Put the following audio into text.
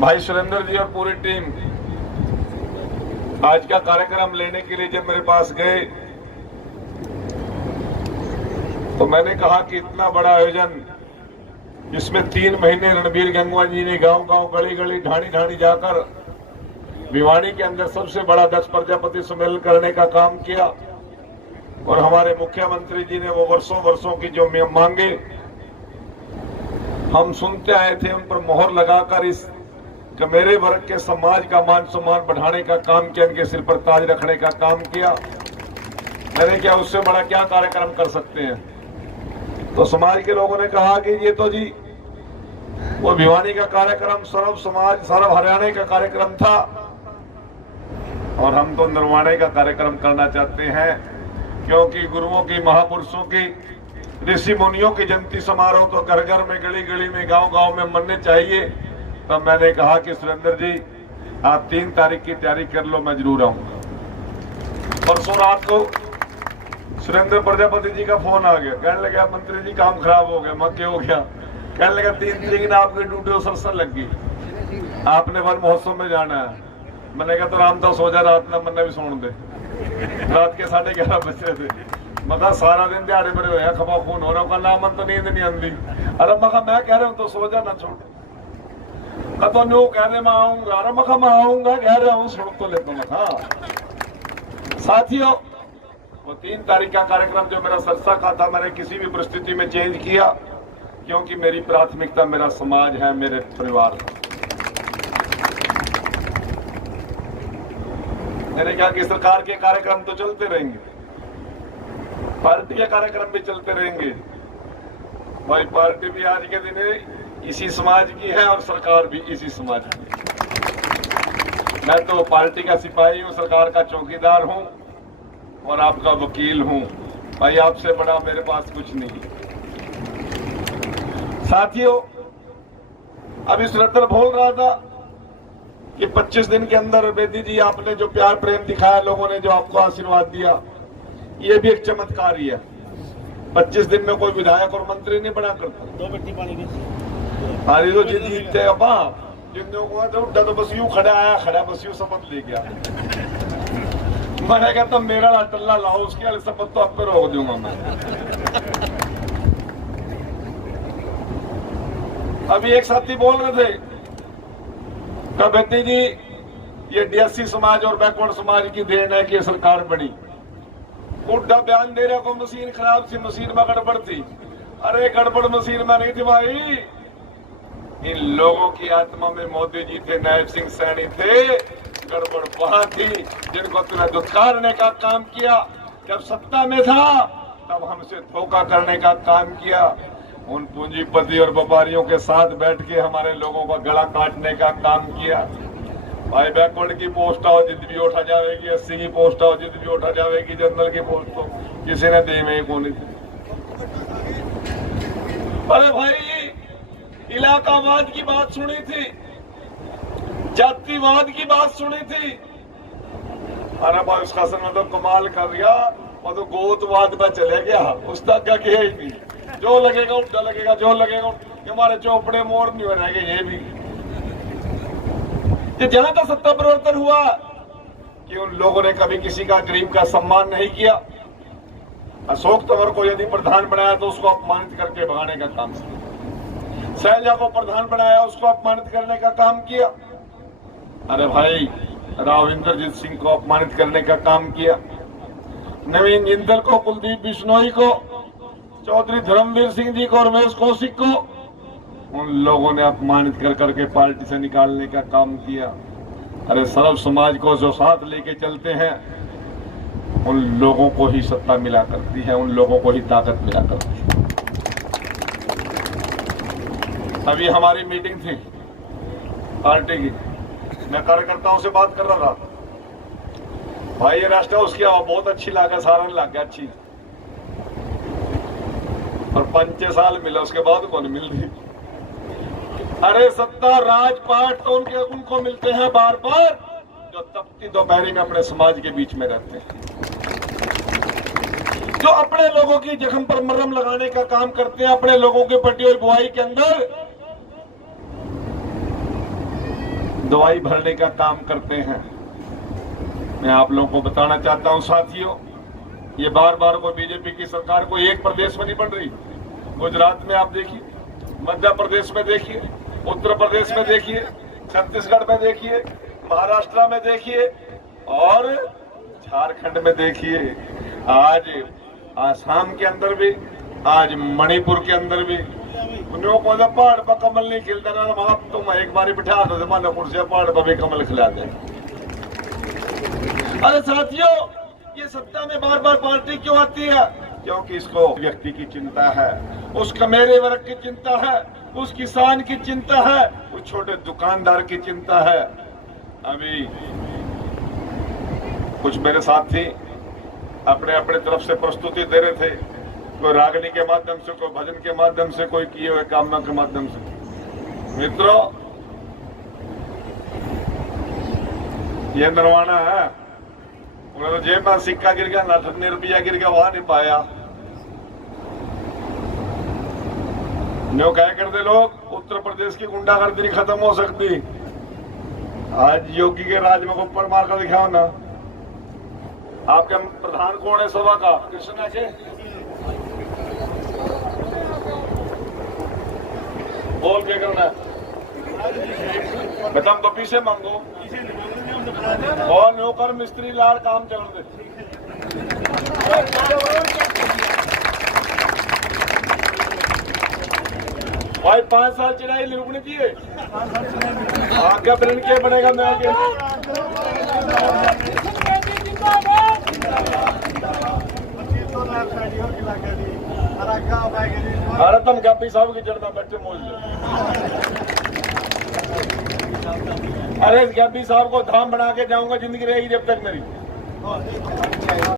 भाई सुरेंद्र जी और पूरी टीम आज का कार्यक्रम लेने के लिए जब मेरे पास गए तो मैंने कहा कि इतना बड़ा आयोजन जिसमें 3 महीने रणबीर गंगवा जी ने गांव गांव गली गली ढाणी ढाणी जाकर भिवानी के अंदर सबसे बड़ा 10 प्रजापति सम्मेलन करने का काम किया और हमारे मुख्यमंत्री जी ने वो वर्षों वर्षों की जो मांगे हम सुनते आए थे उन पर मोहर लगाकर इस मेरे वर्ग के समाज का मान सम्मान बढ़ाने का काम किया, इनके सिर पर ताज रखने का काम किया। मैंने क्या उससे बड़ा क्या कार्यक्रम कर सकते हैं। तो समाज के लोगों ने कहा कि ये तो जी वो भिवानी का कार्यक्रम सर्व समाज सर्व हरियाणा का कार्यक्रम था और हम तो नरवाणे का कार्यक्रम करना चाहते हैं, क्योंकि गुरुओं की महापुरुषों की ऋषि मुनियों की जयंती समारोह तो घर घर में गली गली में गांव गांव में मनने चाहिए। तब तो मैंने कहा कि सुरेंद्र जी आप 3 तारीख की तैयारी कर लो, मैं जरूर आऊंगा। परसों रात को सुरेंद्र प्रजापति जी का फोन आ गया, कहने लगा मंत्री जी काम खराब हो गया। मैं क्या हो गया? कहने लगा 3 तारीख ने आपकी ड्यूटी सरसर लग गई, आपने वन महोत्सव में जाना है। मैंने कहा तो रामदास हो जा रात ना मन्ने भी सुन दे। रात के 11:30 बजे थे, मगर सारा दिन दिहाड़े भरे हुए खबा खून हो रहा का नाम तो नींद नहीं आती। अरे मखा मैं कह रहा हूँ तो सो जा ना छोड़, तो न्यू कह रहे मैं आऊंगा। अरे मखा मैं आऊंगा कह रहा हूँ, सुन तो लेता मखा। साथियों वो 3 तारीख का कार्यक्रम जो मेरा सरसा का था मैंने किसी भी परिस्थिति में चेंज किया, क्योंकि मेरी प्राथमिकता मेरा समाज है, मेरे परिवार है। मैंने कहा कि सरकार के कार्यक्रम तो चलते रहेंगे, पार्टी के कार्यक्रम भी चलते रहेंगे। भाई पार्टी भी आज के दिन इसी समाज की है और सरकार भी इसी समाज की। मैं तो पार्टी का सिपाही हूं, सरकार का चौकीदार हूं और आपका वकील हूं। भाई आपसे बड़ा मेरे पास कुछ नहीं। साथियों अभी सुरेंद्र बोल रहा था कि 25 दिन के अंदर बेदी जी आपने जो प्यार प्रेम दिखाया, लोगों ने जो आपको आशीर्वाद दिया, ये भी एक चमत्कार ही है। 25 दिन में कोई विधायक और मंत्री नहीं बना करता। 2 बट्टी पानी अरे तो जीतते अबा जिन्हों को तो उड्डा तो बस यूं खड़ा आया, खड़ा बस यूं शपथ ले गया। मैंने कहा तो मेरा टल्ला लाओ, उसकी वाली शपथ तो आप पे रोक दूंगा मैं। अभी एक साथी बोल रहे थे बेटी जी ये डीएससी समाज और बैकवर्ड समाज की देन है कि ये सरकार बनी। उड्डा बयान दे रहा को मशीन खराब थी, मशीन में गड़बड़ थी। अरे गड़बड़ मशीन में नहीं थी भाई, इन लोगों की आत्मा में मोदी जी थे, नायब सिंह सैनी थे। गड़बड़ वहां थी जिनको तुमने दुत्कारने का काम किया। जब सत्ता में था तब हमसे धोखा करने का काम किया। उन पूंजीपति और व्यापारियों के साथ बैठ के हमारे लोगों का गला काटने का काम किया। भाई बैकवर्ड की पोस्ट आओ जिद भी उठा जाएगी, 80 की पोस्ट आओ जिद भी उठा जाएगी, जनरल की पोस्ट तो किसी ने दे में कौन थी। अरे भाई इलाकावाद की बात सुनी थी, जातिवाद की बात सुनी थी। अरे भाई उसका असर में तो कमाल कर दिया, और तो गोतवाद में चले गया, उस तक का किया ही नहीं। जो लगेगा उल्टा लगेगा, जो लगेगा हमारे चौपड़े मोड़ नहीं हो रहेंगे। ये भी जहां तक सत्ता परिवर्तन हुआ कि उन लोगों ने कभी किसी का गरीब का सम्मान नहीं किया। अशोक तंवर को यदि प्रधान बनाया तो उसको अपमानित करके भगाने का काम किया। शैलजा को प्रधान बनाया, उसको अपमानित करने का काम किया। अरे भाई राव इंद्रजीत सिंह को अपमानित करने का काम किया। नवीन जिंदल को, कुलदीप बिश्नोई को, चौधरी धर्मवीर सिंह जी को, रमेश कौशिक को उन लोगों ने अपमानित कर करके पार्टी से निकालने का काम किया। अरे सर्व समाज को जो साथ लेके चलते हैं उन लोगों को ही सत्ता मिला करती है, उन लोगों को ही ताकत मिला करती है। अभी हमारी मीटिंग थी पार्टी की, मैं कार्यकर्ताओं से बात कर रहा था। भाई ये राष्ट्र उसकी हवा बहुत अच्छी लगा, सारण लग गया अच्छी, और 5 साल मिला उसके बाद कौन मिल रही। अरे सत्ता राजपाट तो उनको मिलते हैं बार बार जो तपती दोपहरी में अपने समाज के बीच में रहते हैं, जो अपने लोगों की जख्म पर मरहम लगाने का काम करते हैं, अपने लोगों के पट्टी और बुआई के अंदर दवाई भरने का काम करते हैं। मैं आप लोगों को बताना चाहता हूं साथियों, ये बार बार को बीजेपी की सरकार को एक प्रदेश में नहीं बन रही। गुजरात में आप देखिए, मध्य प्रदेश में देखिए, उत्तर प्रदेश में देखिए, छत्तीसगढ़ में देखिए, महाराष्ट्र में देखिए और झारखंड में देखिए, आज आसाम के अंदर भी, आज मणिपुर के अंदर भी। को पहाड़ पर कमल नहीं खिलता ना, वहां तुम एक बार बिठा दो जमाना कुर्सियां, पहाड़ पर भी कमल खिला दे। अरे साथियों, ये सत्ता में बार बार पार्टी क्यों आती है? क्योंकि इसको व्यक्ति की चिंता है, उस कमेरे वर्ग की चिंता है, उस किसान की चिंता है, उस छोटे दुकानदार की चिंता है। अभी कुछ मेरे साथी अपने अपने तरफ से प्रस्तुति दे रहे थे, कोई रागनी के माध्यम से, कोई भजन के माध्यम से, कोई किए हुए कामना के माध्यम से। मित्रों, ये नरवाना है। उन्होंने तो जेब में सिक्का गिर गया, 98 रुपया गिर गया, वहां नहीं पाया। न्यो क्या करते लोग, उत्तर प्रदेश की गुंडागर्दी नहीं खत्म हो सकती। आज योगी के राज में ऊपर मार कर दिखाओ ना। आपके प्रधान कौन है सभा का? कृष्णा के बोल के करना है, बेटा तो पीछे मांगो और नौकर मिस्त्री लाल काम चल दे। भाई 5 साल चढ़ाई रुकनी चाहिए, आगे प्रिंट क्या बनेगा? मैं आगे अरे तुम गप्पी साहब की जड़ में बैठे मोल। अरे गप्पी साहब को धाम बना के जाऊंगा, जिंदगी रहेगी जब तक मेरी।